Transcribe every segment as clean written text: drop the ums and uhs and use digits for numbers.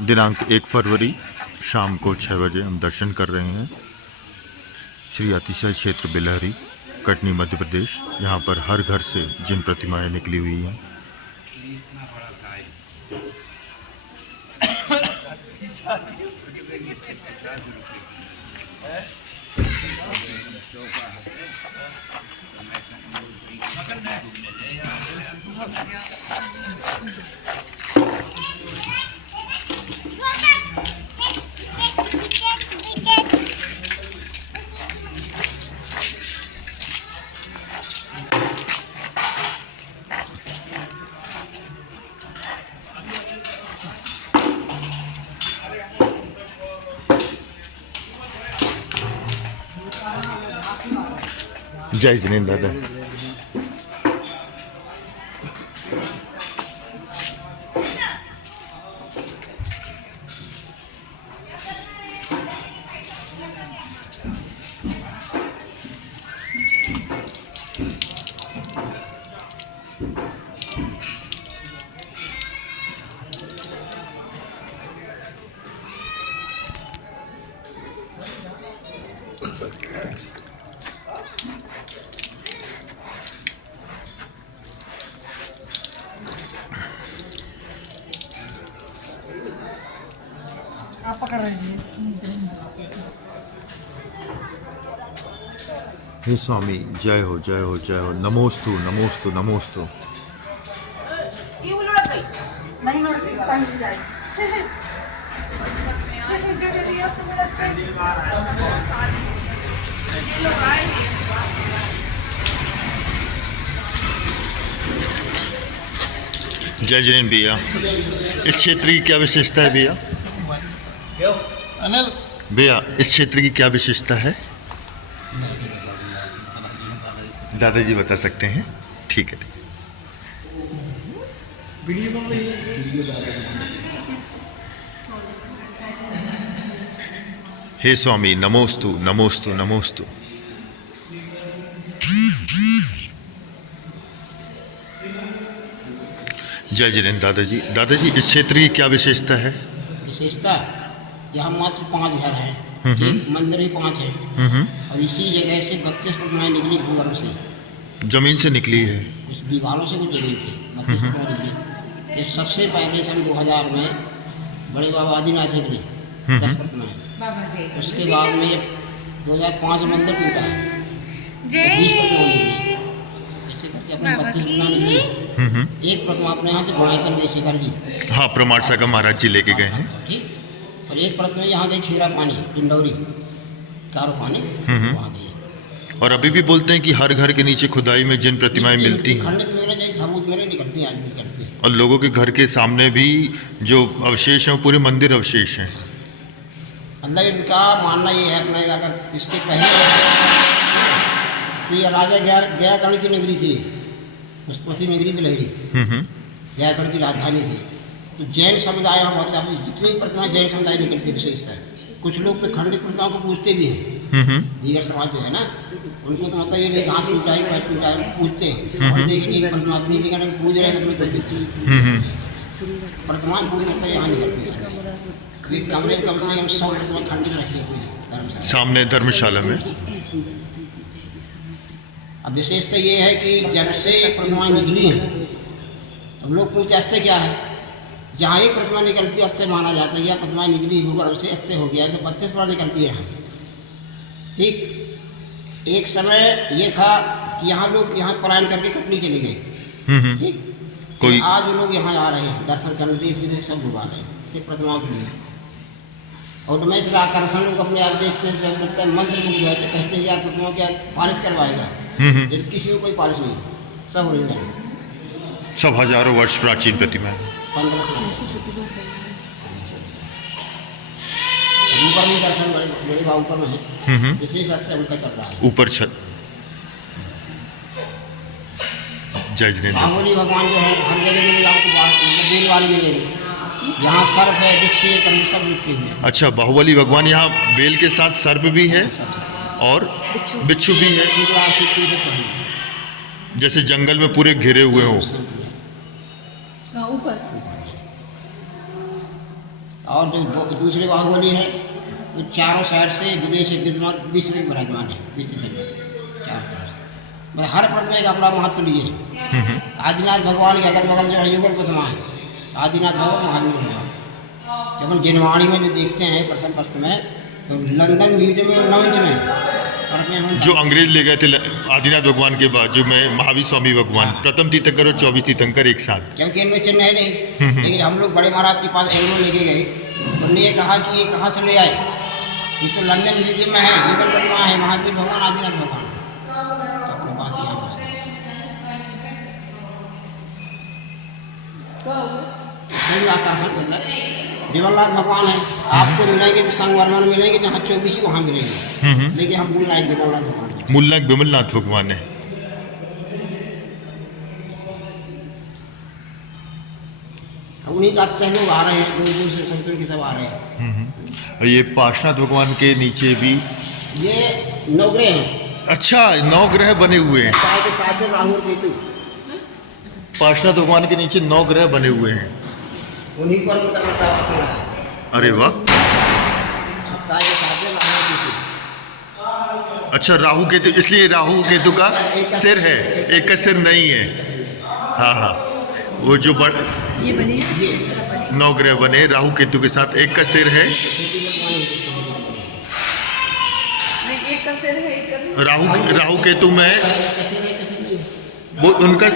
दिनांक 1 फरवरी शाम को 6 बजे हम दर्शन कर रहे हैं श्री अतिशय क्षेत्र बिलहरी, कटनी, मध्य प्रदेश। यहाँ पर हर घर से जिन प्रतिमाएं निकली हुई हैं। जय जिनेन्द्र दादा। आप पकड़ रहे हैं। हे स्वामी, जय हो जय हो जय हो। नमोस्तु नमोस्तु नमोस्तु। नहीं लड़की कहीं जाए। जय जिनेन्द्र भैया, इस क्षेत्र की क्या विशेषता है भैया? भैया, इस क्षेत्र की क्या विशेषता है? दादाजी बता सकते हैं? ठीक है। हे स्वामी, नमोस्तु नमोस्तु नमोस्तु। जय जिनेन्द्र दादाजी। दादाजी, इस क्षेत्र की क्या विशेषता है? विशेषता यहाँ मात्र 5 घर हैं, एक मंदिर भी 5 है, और इसी जगह से 32 प्रतिमाएं निकली भूगर्भ से। जमीन से निकली है? कुछ दीवारों से कुछ जमीन थी, 32 प्रतिमाएं निकली। ये सबसे पहले सन 2000 में बड़े बाबा आदिनाथ निकली 10 प्रतिमाएं। उसके बाद में जब 2005 में मंदिर टूटा है 20 प्रतिमाएं निकली। ऐसे करके अपने 32 प्रतिमाएं निकली। एक प्रतिमा अपने यहाँ से घुड़ाई गए शेखर जी। हाँ, प्रमाण सागर महाराज जी लेके गए हैं। ठीक। और एक परत में यहाँ गई खीरा पानी, डिंडौरी, चारों पानी वहाँ गई। और अभी भी बोलते हैं कि हर घर के नीचे खुदाई में जिन प्रतिमाएं मिलती हैं, खंडित मेरे जैसे सबूत मेरे निकलती हैं, आज भी निकलती हैं। और लोगों के घर के सामने भी जो अवशेष हैं वो पूरे मंदिर अवशेष हैं। मतलब इनका मानना ये है अपने, अगर इसके पहले तो ये राजा गयाकर्ण की नगरी थी, पशुपति नगरी बिलहरी गयाकर्ण की राजधानी थी। तो जैन समुदाय यहाँ बहुत से, जितनी प्रतिमा जैन समुदाय निकलती विशेषता है। कुछ लोग तो खंडित प्रतिमाओं को पूछते भी हैं, दीगर समाज जो है ना, उनको तो मतलब ये हाथ टूटा है, पैर टूटा है, पूछते हैं। और देखिए प्रतिमा अपनी जगह पूज रहे हैं, प्रतिमा पूरी मतलब यहाँ निकलती है। कमरे में कम से कम 100 प्रतिमा खंडित रखी है सामने धर्मशाला में। अब विशेषता ये है कि जब से प्रतिमाएं निकली हैं, अब लोग पूछते इससे क्या है। जहाँ एक प्रतिमा निकलती है उससे माना जाता है, यह प्रतिमा निकली भूगर्भ से, अच्छे हो गया तो 32 प्रतिमा निकलती है। ठीक। एक समय ये था कि यहाँ लोग यहाँ पलायन करके कटनी चले गए। ठीक। कोई आज लोग यहाँ आ रहे हैं दर्शन करने, देश विदेश सब लोग आ रहे हैं सिर्फ प्रतिमाओं के लिए। और मैं इतना आकर्षण लोग अपने आप देखते हैं, जब मतलब मंत्र मुग्ध है तो कहते हैं यार प्रतिमाओं क्या पालिश करवाएगा। जब किसी में कोई पालिश नहीं, सब ओरिजिनल, सब हजारों वर्ष प्राचीन प्रतिमा है। 1500 ऊपर में दर्शन बड़े बाबू ऊपर में है, विशेष से उनका चल रहा है ऊपर छत। जय जिनेन्द्र। बाहुबली भगवान जो है हर जगह मिलेगा आपको, बेल वाले मिलेंगे। यहाँ सर्प है, बिच्छी है, कभी सब लिपटे हुए हैं। अच्छा, बाहुबली भगवान यहाँ बेल के साथ सर्प भी है और बिच्छू भी है, जैसे जंगल में पूरे घिरे हुए हो। ऊपर और जो दूसरे बाहुबली हैं तो चारों साइड से विदेशी विद्यमान विराजमान है, चारों साइड से। मतलब हर प्रतिमा का अपना महत्व लिए है। आदिनाथ भगवान के अगल बगल जो है युगल प्रतिमा है, आदिनाथ भगवान महावीर भगवान। जब हम जिनवाड़ी में जो देखते हैं प्रथम पक्ष में, तो लंदन म्यूजियम में 9 इंच में जो अंग्रेज ले गए थे आदिनाथ भगवान के बाजू में महावीर स्वामी भगवान, प्रथम तीर्थंकर और 24 तीर्थंकर एक साथ, क्योंकि इनमें चिन्ह है नहीं। लेकिन हम लोग बड़े महाराज के पास एंग्लो लेके गए, उन्होंने ये कहा कि ये कहाँ से ले आए, ये तो लंदन म्यूजियम में है, युगल प्रतिमा है, महावीर भगवान आदिनाथ भगवान। तो अपनी बात विमलनाथ भगवान है, आपको मिलेंगे तो संगमरमर में मिलेंगे, जहाँ 24 वहाँ मिलेंगे। लेकिन हम मूल नायक विमलनाथ भगवान, मूल नायक विमलनाथ भगवान है। उन्हीं का से लोग आ रहे हैं, दूर दूर से संतों के सब आ रहे हैं। और ये पार्श्वनाथ भगवान के नीचे भी ये 9 ग्रह हैं। अच्छा 9 ग्रह बने हुए हैं। सप्ताह के 7 दिन राहु और केतु, पार्श्वनाथ भगवान के नीचे 9 ग्रह बने हुए हैं। उन्हीं पर उनका आसन है। अरे वाह, सप्ताह के 7 दिन राहु और केतु। अच्छा राहु केतु, इसलिए राहु केतु का सिर है, एक का सिर नहीं है। हाँ हाँ, वो जो ये बनी इस तरह बनी। 9 ग्रह बने राहु केतु के साथ, एक का सिर है नहीं, एक का सिर है, एक का नहीं। राहु केतु में वो उनका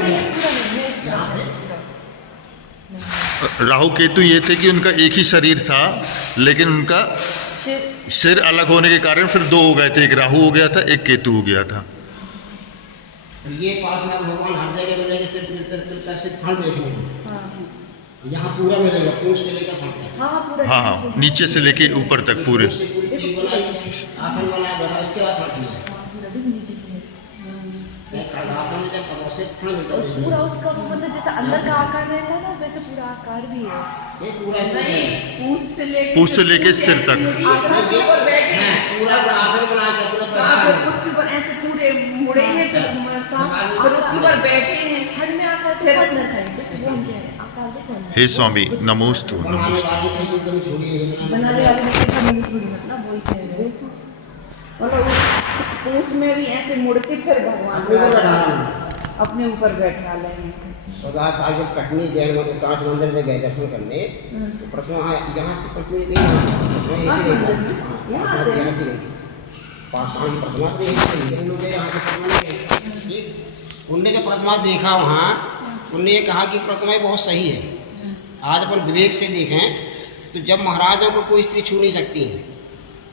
राहु केतु ये थे कि उनका एक ही शरीर था, लेकिन उनका सिर अलग होने के कारण फिर 2 हो गए थे, एक राहु हो गया था, एक केतु हो गया था। ये पार्श्वनाथ भगवान हर जगह मिलेगा, सिर्फ फल देखने को। यहाँ पूरा मिलेगा, पूछ से लेकर फल तक। पूरा हाँ हाँ, नीचे से लेके ऊपर तक पूरे। आसन बनाया बैठा, उसके बाद फल दिया। नीचे से आसन में जब परोसे फल मिलता है, पूरा उसका मतलब जैसे अंदर का आकार रहता है ना, वैसे पूरा आकार भी है। ये पूरा नहीं, पूछ से लेके सिर तक ऊपर बैठे हैं, पूरा आसन बना के पूरा फिर उसके ऊपर ऐसे पूरे मुड़े हैं, फिर उसके ऊपर बैठे हैं। हर में आकार फिर अंदर साइड पे वो उनके है, आकार देखो ना। हे स्वामी नमोस्तु नमोस्तु। बनाने वाले ने कैसा नहीं थोड़ी मतलब वही कह रहे हैं। मतलब उसमें भी ऐसे मुड़ के फिर भगवान अपने ऊपर बैठा ले हैं। सौदा साहब जब कटनी जैन मंदिर कांच मंदिर में गए दर्शन करने, तो प्रतिमा यहाँ से प्रतिमा गई, यहाँ से गई पाकिस्तान की प्रतिमा भी हम लोग यहाँ से प्रतिमा गए। उनने जब प्रतिमा देखा वहाँ, उनने ये कहा कि प्रतिमा बहुत सही है। आज अपन विवेक से देखें तो जब महाराजों को कोई स्त्री छू नहीं सकती है,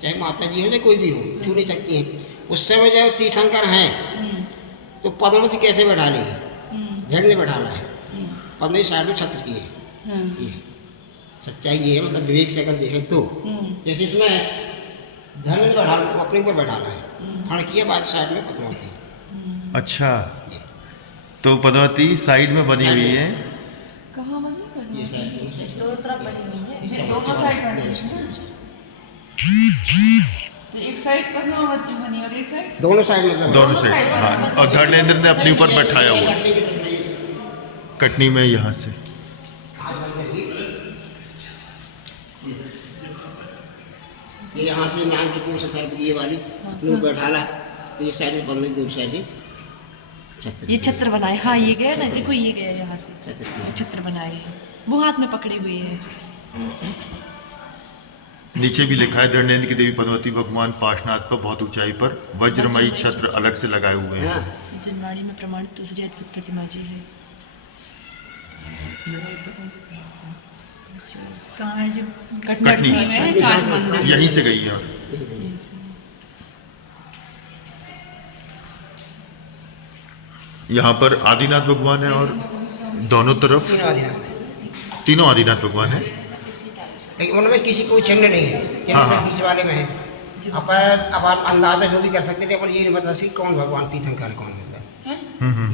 चाहे माता जी हो चाहे कोई भी हो, छू नहीं सकती हैं। उस समय जब तीर्थंकर हैं तो पद्म से कैसे बैठा लिए, झंड से बैठाना है, पद्म साइड में छत्र की है। ये सच्चाई ये है, मतलब विवेक से अगर देखें तो जैसे इसमें धर्म से बैठा को अपने ऊपर बैठाना है, फड़किया बाद साइड में पद्मावती। अच्छा, तो पद्मावती साइड में बनी हुई है। कहाँ बनी? ये साइड दोनों तरफ बनी हुई है। ये दोनों साइड बनी है। तो एक साइड पद्मावती बनी और एक साइड दोनों साइड में दोनों साइड। हाँ, और धर्मेंद्र ने अपने ऊपर बैठाया हुआ कटनी में यहाँ से। ये यहाँ से नाम की पूछ सर ये वाली लोग बैठाला, तो ये साइड में बंद दूर साइड ये छत्र बनाए। हाँ ये गया ना, देखो ये गया यहाँ से, छत्र बनाए हैं, वो हाथ में पकड़े हुए हैं। नीचे भी लिखा है धर्मेंद्र की देवी पद्मावती भगवान पार्श्वनाथ पर बहुत ऊंचाई पर वज्रमयी छत्र अलग से लगाए हुए हैं। जिनवाड़ी में प्रमाणित दूसरी अद्भुत प्रतिमा जी है। कहाँ है? कटनी में कांच मंदिर यहीं से गई है। और यहाँ पर आदिनाथ भगवान है और दोनों तरफ तीनों आदिनाथ भगवान है, लेकिन उनमें किसी कोई चिन्ह नहीं है, चिन्ह सिर्फ बीच वाले में है। अब आप अंदाजा जो भी कर सकते थे, पर ये नहीं बता सकते कौन भगवान तीर्थंकर कौन होता है।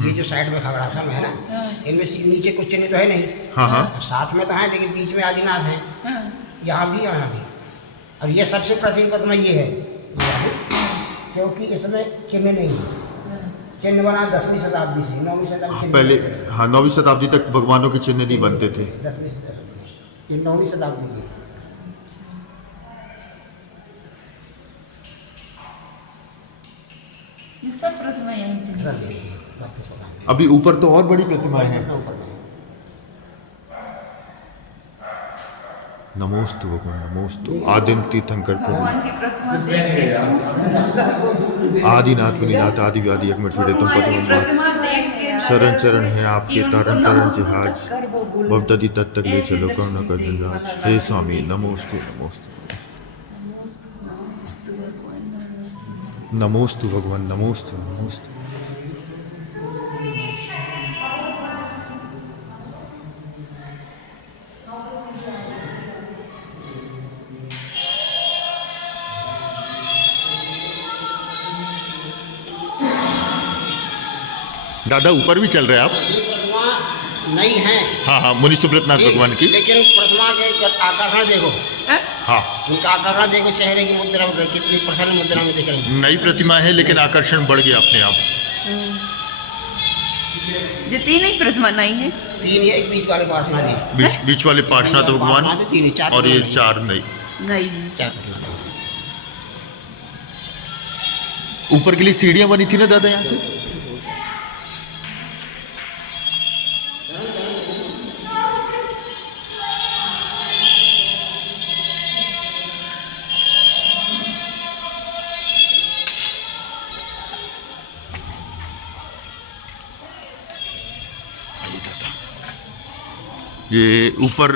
ये जो साइड में खगड़ासा में है ना, इनमें नीचे कुछ चिन्ह तो है नहीं। हाँ साथ में तो है, लेकिन बीच में आदिनाथ है, यहाँ भी यहाँ भी। और ये सबसे प्राचीन प्रतिमा ये है, क्योंकि इसमें चिन्ह नहीं है। चिन्ह बना 10वीं शताब्दी से, 9वीं शताब्दी पहले। हाँ 9वीं शताब्दी तक भगवानों के चिन्ह नहीं बनते थे। 10वीं शताब्दी, ये 9वीं शताब्दी की। ये सब प्रतिमा यहीं से निकली। 32 भगवान अभी ऊपर तो और बड़ी प्रतिमाएं हैं। ऊपर में है। नमोस्तु भगवान नमोस्तु। आदिम तीर्थंकर प्रभु भगवान की प्रतिमा देख के आदिनाथ मुनिनाथ आदि व्याधि एक मिनट फिरे तुम भगवान की पद प्रतिमा देख के शरण चरण है आपके तारण तारण जिहाज कर वो बोलो। भवदति तत् तक ले चलो ऐसे करुणा कर दक्षिण राज। देव हे स्वामी नमोस्तु नमोस्तु नमोस्तु भगवान नमोस्तु नमोस्तु। दादा ऊपर भी चल रहे हैं आप? ये प्रतिमा नई है हाँ हाँ मुनि सुब्रतनाथ भगवान की। लेकिन प्रतिमा के आकर्षण देखो, हाँ उनका आकर्षण देखो, चेहरे की मुद्रा में कितनी प्रसन्न मुद्रा में दिख रही है। नई प्रतिमा है लेकिन आकर्षण बढ़ गया अपने आप। जो तीन ही प्रतिमा नहीं है। 3 या 1 बीच वाले पार्षणा दी, बीच वाले पार्श्वनाथ भगवान पार्षणा तो 3 ही, 4 और ये नहीं। 4 नई। नहीं 4 प्रतिमा नहीं। ऊपर के लिए सीढ़ियां बनी थी ना दादा यहाँ से? ये ऊपर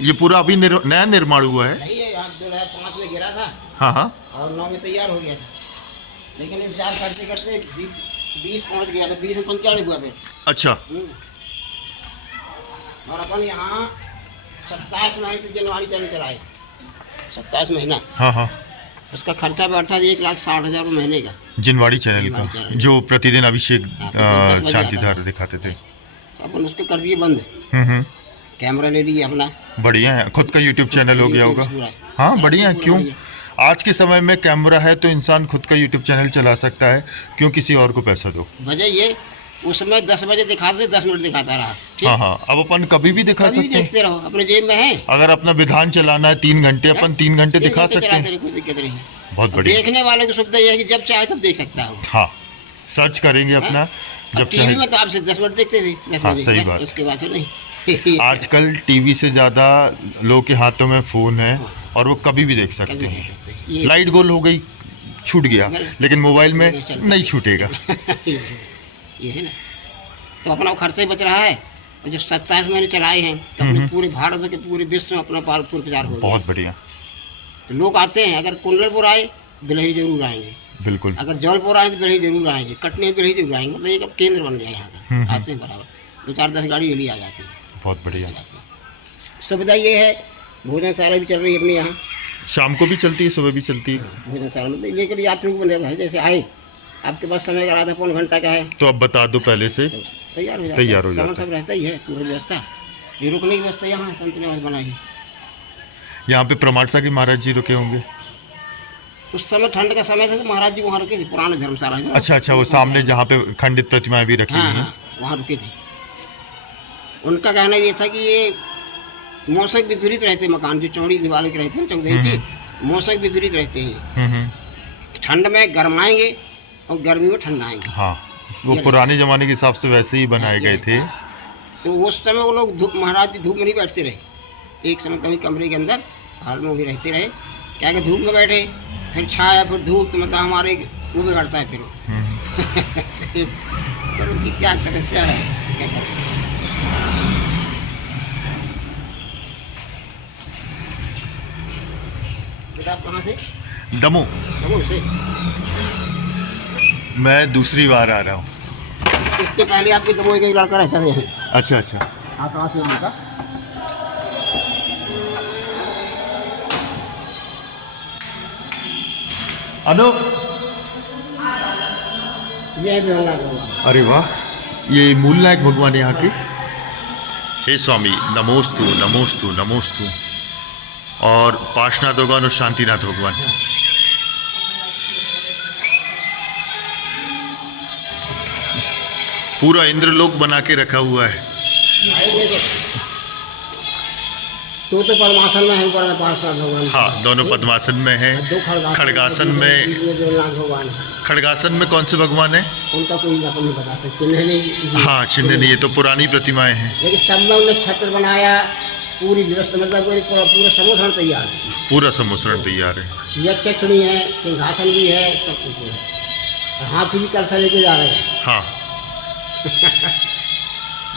ये पूरा अभी नया निर्माण हुआ है। नहीं है, यहाँ 2005 में गिरा था हाँ हाँ और 9 में तैयार हो गया था, लेकिन इंतजार करते करते 20 पहुँच गया था, 20 में 45 हुआ फिर। अच्छा और अपन यहाँ 27 महीने तक जनवरी चल चलाए, 27 महीना। हाँ हाँ उसका खर्चा बैठता था 1,60,000 महीने का। जिनवाड़ी चैनल जिनवाड़ी का चैनल। जो प्रतिदिन अभिषेक हाँ, प्रतिदिन 10 बजे शांति आता धारा था। दिखाते थे। अपन उसको कर दिए बंद, कैमरा ले लिए अपना। बढ़िया है, खुद का यूट्यूब चैनल हो गया होगा। पूरा। हाँ बढ़िया है। पूरा क्यों बढ़िया। आज के समय में कैमरा है तो इंसान खुद का यूट्यूब चैनल चला सकता है, क्यों किसी और को पैसा दो। वजह ये उस समय 10 बजे दिखाते 10 मिनट दिखाता रहा, ठीक? हाँ हाँ अब अपन कभी भी दिखा कभी भी सकते हैं। देखते रहो, अपने जेब में है। अगर अपना विधान चलाना है 3 घंटे अपन 3 घंटे तीन दिखा घंटे सकते चलाते हैं। रहे, कोई दिक्कत नहीं। बहुत बढ़िया। देखने वाले की सुविधा यह है कि जब चाहे तब देख सकता हो। हाँ सर्च करेंगे अपना जब टीवी चाहे। में तो आपसे 10 मिनट देखते थे, 10 हाँ, मिनट सही देखते, बात। उसके बाद फिर नहीं। आजकल टीवी से ज़्यादा लोगों के हाथों में फ़ोन है और वो कभी भी देख सकते कभी हैं। देख सकते हैं। ये लाइट गोल हो गई छूट गया, लेकिन मोबाइल में चलता नहीं छूटेगा। ये है ना, तो अपना वो खर्चा ही बच रहा है। और जो 27 महीने चलाए हैं तो अपने पूरे भारत में के पूरे विश्व में अपना पूरा प्रचार हो गया। बहुत बढ़िया। तो लोग आते हैं, अगर कुंडलपुर आए बिलहरी जरूर आएंगे, बिल्कुल अगर जौलपुर आए तो बिलहरी जरूर आएंगे, कटनी बिलहरी जरूर आएंगे। मतलब एक अब केंद्र बन गया यहाँ का, आते हैं बराबर। 2-4-10 गाड़ी डेली आ जाती है। बहुत बढ़िया। सुविधा ये है, भोजनशाला भी चल रही है अपने यहाँ। शाम को भी चलती है, सुबह भी चलती है। भोजनशाला मतलब लेकर यात्रियों को निर्भर है, जैसे आए आपके पास समय का आधा पौन घंटा का है, तो अब बता दो पहले से। तैयार हो जाता तैयार हो है। सामान जाता है। सब रहता ही है, पूरी व्यवस्था। ये रुकने की व्यवस्था यहाँ संत निवास बनाई है। यहाँ पे प्रमाणसा के महाराज जी रुके होंगे। उस समय ठंड का समय था तो महाराज जी वहाँ रुके थे, पुराना धर्मशाला है। अच्छा अच्छा, वो सामने जहाँ पे खंडित प्रतिमाएं भी रखी हाँ हुई हैं। हाँ, वहाँ रुके थे। उनका कहना ये था कि ये मौसम विपरीत रहते मकान, जो चौड़ी दीवारों के रहते हैं 14 इंची, मौसम विपरीत रहते हैं। ठंड में गर्माएंगे और गर्मी में ठंड आएंगे। हाँ वो पुराने जमाने के हिसाब से वैसे ही बनाए गए थे। तो उस समय वो लोग महाराज जी धूप में नहीं बैठते रहे। एक समय कभी कमरे के अंदर हाल में वो भी रहते रहे, क्या कि धूप में बैठे फिर छाया फिर धूप, तो मतलब हमारे वो बिगड़ता है फिर वो। पर उनकी क्या तपस्या है, क्या करें। बेटा आप कहाँ से? दमू। दमोह से। मैं दूसरी बार आ रहा हूँ। इसके पहले आपके दमोह का एक लड़का रहता था यहाँ। अच्छा अच्छा। आप कहाँ से यहाँ का? अनु। ये है बिमलनाथ भगवान। अरे वाह, ये मूल नायक भगवान है यहाँ के। हे स्वामी नमोस्तु नमोस्तु नमोस्तु। और पार्श्वनाथ भगवान और शांतिनाथ भगवान। पूरा इंद्रलोक बना के रखा हुआ है। भाई देखो, दो तो पद्मासन में है, ऊपर में पार्श्वनाथ भगवान। हाँ, दोनों पद्मासन में है। दो खड़गासन में जगन्नाथ भगवान है। खड़गासन में कौन से भगवान है? उनका कोई अपन नहीं बता सकते, चिन्ह नहीं। हाँ, चिन्ह नहीं, ये तो पुरानी प्रतिमाएं हैं। लेकिन सब में उन्होंने छत्र बनाया, पूरी व्यवस्था, मतलब पूरा समोधन तैयार है। पूरा समोसरण तैयार है। यक्षिणी है, सिंहासन भी है, सब कुछ है। और हाथी भी कलसा लेके जा रहे हैं। हाँ,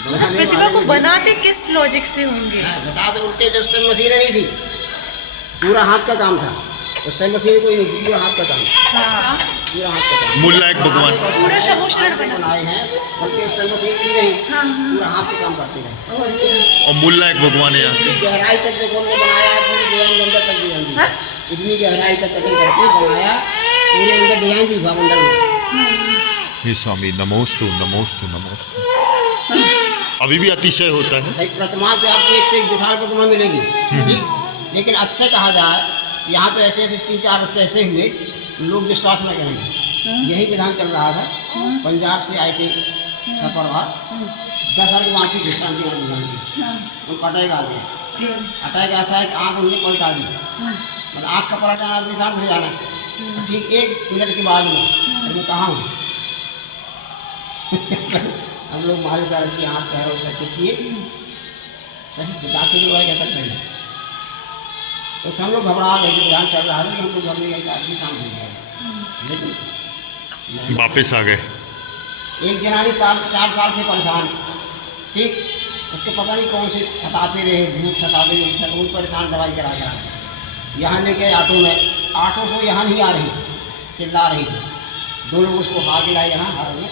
मतलब प्रतिमा को बनाते किस लॉजिक से होंगे? बता दो, उनके जब से मशीन नहीं थी, पूरा हाथ का काम था। उस समय मशीन कोई नहीं थी, पूरा हाथ का काम, हाँ। पूरा हाथ का काम। मूल लायक भगवान पूरा समोसरण बनाए हैं, बल्कि उस समय मशीन थी नहीं, पूरा हाथ से काम करते रहे। और मूल लायक भगवान है यहाँ के। इतनी गहराई तक देखो हमने बनाया है, पूरी डिजाइन के अंदर तक डिजाइन दी। इतनी गहराई तक कटिंग करके बनाया, पूरे अंदर डिजाइन दी भावमंडल में। हे स्वामी, नमोस्तु नमोस्तु नमोस्तु। अभी भी अतिशय होता है। भाई प्रतिमा पे आपको एक से एक विशाल प्रतिमा मिलेगी, ठीक। लेकिन अच्छे कहा जाए, यहाँ तो ऐसे ऐसे 3-4 ऐसे हुए, लोग विश्वास न करेंगे। यही विधान चल रहा था। पंजाब से आए थे सपरवार, 10 साल की माफी थी शांति विधान की। उनको अटैक आ गया, अटैक ऐसा है कि आँख उन्होंने पलटा दी, मतलब आँख का पलटाना, आदमी शांत हो जाना। ठीक 1 मिनट के बाद में मैं कहाँ हूँ। हम लोग मारे सारे इसके हाथ पैरों करके किए, सही डॉक्टर की दवाई कैसा करें। तो सब लोग घबरा गए कि ध्यान चल रहा है, कि हम लोग घबरे गए कि आदमी शांत हो जाए। लेकिन वापस आ गए। एक जनानी 4 साल से परेशान, ठीक। उसको पता नहीं कौन से सताते रहे, भूख सताते रहे, उन परेशान दवाई करा यहाँ लेके ऑटो में, ऑटो से यहाँ नहीं आ रही थी, चिल्ला रही थी। 2 लोग उसको उठा के लाए यहाँ हार में।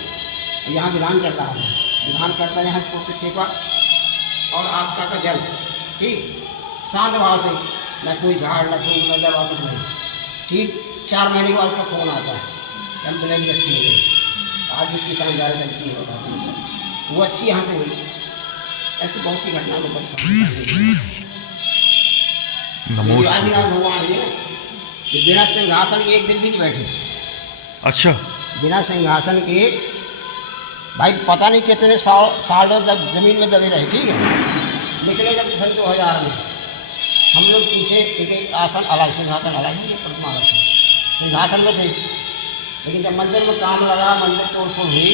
यहाँ विधान चल रहा है, विधान करता रहे को छेपा और आस्था का जल, ठीक। शांत भाव से, न कोई झाड़, न फूल, न दवा, कुछ नहीं, ठीक। 4 महीने के बाद उसका फोन आता है, हम बिलेरी अच्छी हो गई, आज उसकी शानदार चलती है, वो अच्छी यहाँ से हुई। ऐसी बहुत सी घटना में नमोस्तु। आदिनाथ भगवान ये बिना सिंहासन के एक दिन भी नहीं बैठे। अच्छा, बिना सिंहासन के भाई पता नहीं कितने सालों तक जमीन में दबे रहे, ठीक है। निकले जब सन 2000 में, हम लोग पीछे एक आसन अलग, सिंहासन अलग है, ये प्रतिमा अलग थी, सिंहासन में थे। लेकिन जब मंदिर में काम लगा, मंदिर तोड़ फोड़ हुई,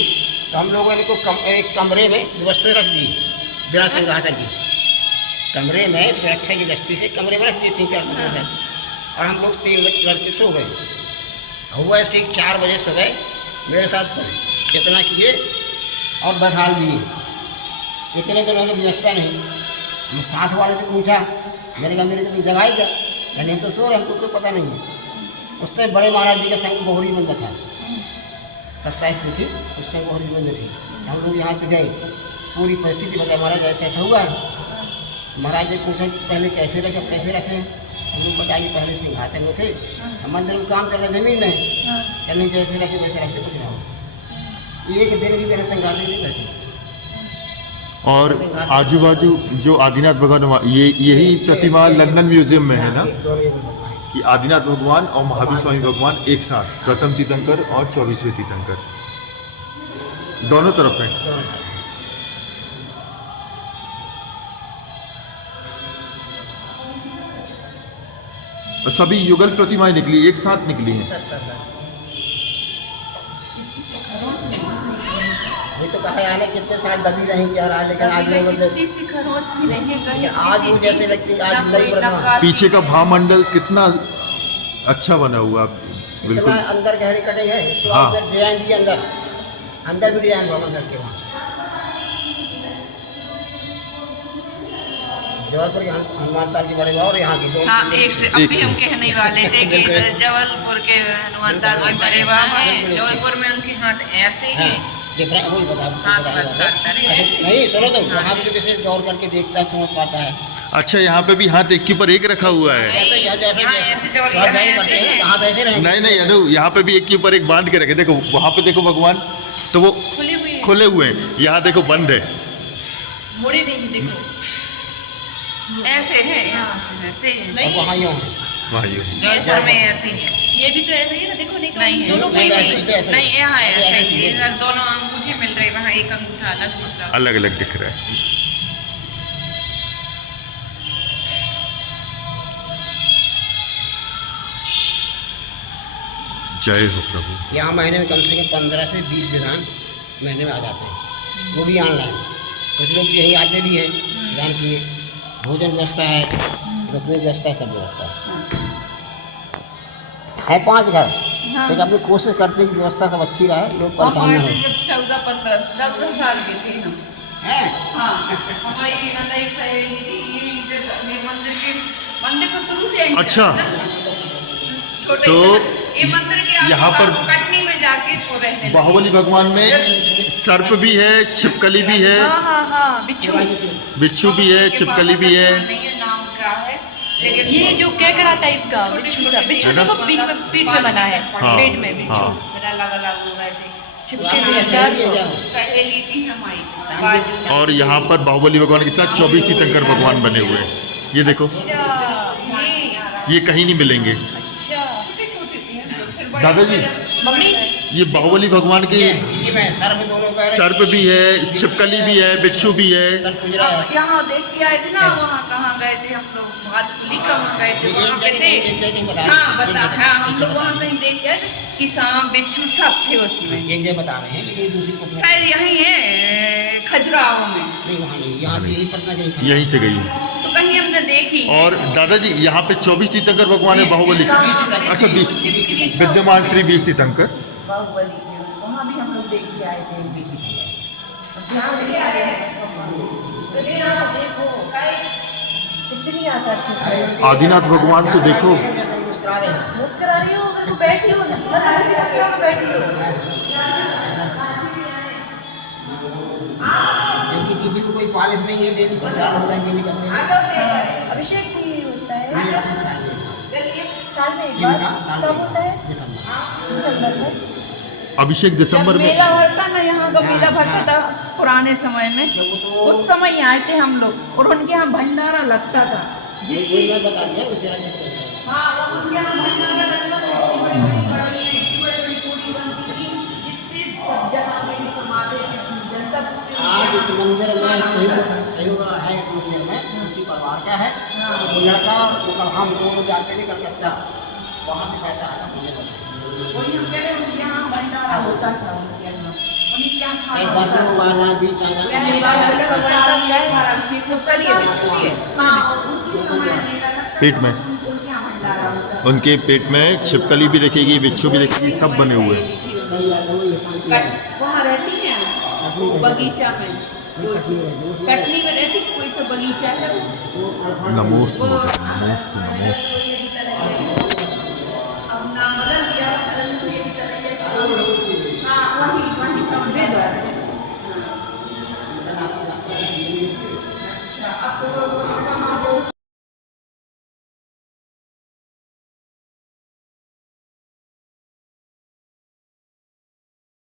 तो हम लोगों ने को एक कमरे में व्यवस्था रख दी बिना सिंहासन की। कमरे में सुरक्षा की दृष्टि से कमरे में रख दिए 3-4 और हम लोग 3 मिनट लड़के सो गए। हुआ ठीक 4 बजे सुबह मेरे साथ पड़े, इतना किए और बैठा दिए। इतने दिनों की व्यवस्था नहीं। मैं साथ वाले से पूछा, मैंने कहा मेरे को तुम जगाई क्या? यानी हम तो सो रहे, हमको कोई पता नहीं है। उससे बड़े महाराज जी का संग बोहरी बंद था, 27 में थी, उस समय बोहरी बंद थी। हम लोग यहाँ से गए, पूरी परिस्थिति बताया, महाराज ऐसा ऐसा हुआ है। महाराज ने पूछा कि पहले कैसे रखे, अब कैसे रखें? हम लोग बताइए पहले सिंहासन में थे, हम मंदिर में काम कर रहे, जमीन में कहने जैसे रखे वैसे रखते, कुछ ना हो। एक दिन भी मेरे सिंहासन नहीं बैठे। और आजू बाजू जो आदिनाथ भगवान, ये यही प्रतिमा लंदन म्यूजियम में है ना, कि आदिनाथ भगवान और महावीर स्वामी भगवान एक साथ, प्रथम तीर्थंकर और 24वें तीर्थंकर दोनों तरफ हैं। सभी युगल प्रतिमाएं निकली, एक साथ निकली हैं। तो कहा यानी कितने साल दबी रही क्या रहा, लेकिन आज आज वो जैसे लगती, आज नई प्रतिमा। पीछे का भावमंडल कितना अच्छा बना हुआ, बिल्कुल अंदर गहरे कटे हैं। उसके बाद डिजाइन दिए अंदर भी डिजाइन भावमंडल के वहाँ। जबलपुर हनुमान ताल की बड़े और यहाँ की हाँ, एक से अभी हम कहने वाले थे कि जबलपुर के हनुमान ताल के बड़े बाबा हैं, जबलपुर में उनके हाथ ऐसे हैं, वही बता नहीं सुनो तो वहाँ भी विशेष गौर करके देखता है, समझ पाता है। अच्छा, यहाँ पे भी हाथ एक के ऊपर एक रखा हुआ है। नहीं अनु, यहाँ पे भी एक के ऊपर एक बांध के रखे। देखो वहाँ पे देखो भगवान, तो वो खुले हुए हैं, यहाँ देखो बंद है, मुड़े नहीं, देखो ऐसे है, यहाँ ऐसे है, नहीं वहाँ यूँ है, वहाँ यूँ है। ऐसा में ऐसे है, ये भी तो ऐसे ही ना, देखो नहीं तो नहीं दोनों नहीं ऐसे नहीं, यहाँ ऐसे ऐसे ही है, दोनों अंगूठे मिल रहे, वहाँ एक अंगूठा अलग, दूसरा अलग अलग दिख रहा है। जय हो प्रभु। यहाँ महीने में कम से कम 15 से 20 विधान महीने में आ जाते हैं, वो भी ऑनलाइन। कुछ लोग तो यही आते भी हैं विधान किए, भोजन व्यवस्था है, रुकने की व्यवस्था है, सब व्यवस्था है 5 घर। लेकिन अपनी कोशिश करते हैं कि व्यवस्था सब अच्छी रहे, लोग परेशान न हो। 14 साल के थे हम। हैं? हाँ, हमारी मतलब एक सहेली थी, ये मंदिर तो शुरू से यहीं अच्छा। था ना। छोटे तो ये मंदिर के यहाँ पर कटनी में जाके वो रहने लगे। बाहुबली भगवान में सर्प भी है, छिपकली भी है, हाँ हाँ हाँ बिच्छू। बिच्छू भी है, उनके छिपकली बाबा भी का है। नाम नहीं है, नाम क्या है, लेकिन ये जो केकड़ा टाइप का छोटे बिच्छू छोटे सा, बिच्छू है ना? देखो बीच में पीठ में बना है, हाँ, पेट में बिच्छू। हाँ। मेरा अलग हो गए थे। तो आपकी क्या छिपकली सहेली है क्या? सहेली थी हमारी बाजू। और यहाँ पर बाहुबली भगवान के साथ 24 तीर्थंकर भगवान बने हुए हैं। ये देखो, ये कहीं नहीं मिलेंगे। अच्छा छोटे छोटे थे हम लोग, फिर बड़े दादाजी, हो गए, मम्मी ये बाहुबली भगवान के इसी में सर्प दोनों पैर, सर्प भी है, छिपकली भी है, बिच्छू भी है। तल खुजरा है। यहाँ देख के आए थे ना, वहाँ कहाँ गए थे हम लोग, भादुली कहाँ गए थे, वहाँ पे थे। एक जगह बता हाँ रहे बता, हैं, हाँ हम लोग वहाँ कहीं देख के आए थे कि सांप बिच्छू सब थे उसमें। एक जगह बता रहे हैं, लेकिन दूसरी पत्नी शायद यहीं है खजुराहो में, नहीं, वहाँ नहीं, यहाँ से यही पटना गई। यहीं से गई है। तो कहीं हमने देखी। और दादाजी यहाँ पे 24 तीर्थंकर भगवान है बाहुबली। अच्छा 20 विद्यमान श्री 20 तीर्थंकर। बाहुबली के वहाँ भी हम लोग देख के आए थे। यहाँ भी आ रहे हैं, देखो कितनी आकर्षक है। आदिनाथ भगवान तो देखो, जैसे मुस्कुरा रहे हैं। मुस्कुरा रही हो, मेरे को बैठी हो, बस ऐसे करके हो, बैठी हो। जबकि किसी को कोई पॉलिश नहीं है, डेली प्रचार होगा, ये नहीं करने का। अभिषेक भी होता है नहीं, ऐसे ही साल में। साल में एक इनका बार। साल कब में होता है? दिसंबर। दिसंबर में। अभिषेक दिसंबर में। मेला भरता ना, यहाँ का मेला भरता था पुराने समय में, जब वो तो उस समय आए थे हम लोग, और उनके यहाँ भंडारा लगता था। ये मैं बता दिया, उसे राजा कहते हैं। हाँ, वो उनके यहाँ भंडारा लगता था, इतनी बड़ी-बड़ी कढ़ाइयाँ, इतनी बड़ी-बड़ी पूरी बनती थी, जितनी सब जहाँ के भी समाते थे, जनता पूरी आज इस मंदिर में सहयोग है, इस मंदिर में उसी परिवार का है। वो लड़का, मतलब हम दोनों जाते थे कलकत्ता, वहाँ से पैसा आया था मंदिर में। वही हम कह रहे हैं, उनके यहाँ भंडारा होता था, उनके यहाँ उन्हीं के यहाँ खाना एक होता 10 लोग था। आना, 20 आना। क्या है, बाहुबली भगवान का हमारा अभिषेक सब करिए, बिच्छू भी है। हाँ, उसी समय मेला लगता था, पेट में। उनके यहाँ भंडारा होता था। उनके पेट में छिपकली भी दिखेगी, बिच्छू भी दिखेगी, सब बने हुए हैं। सही है, तो ये शांति है। वहाँ रहती हैं वो बगीचा में, कटनी में रहती, कोई सा बगीचा है वो नमोस्तु वो नमोस्तु नमोस्तु।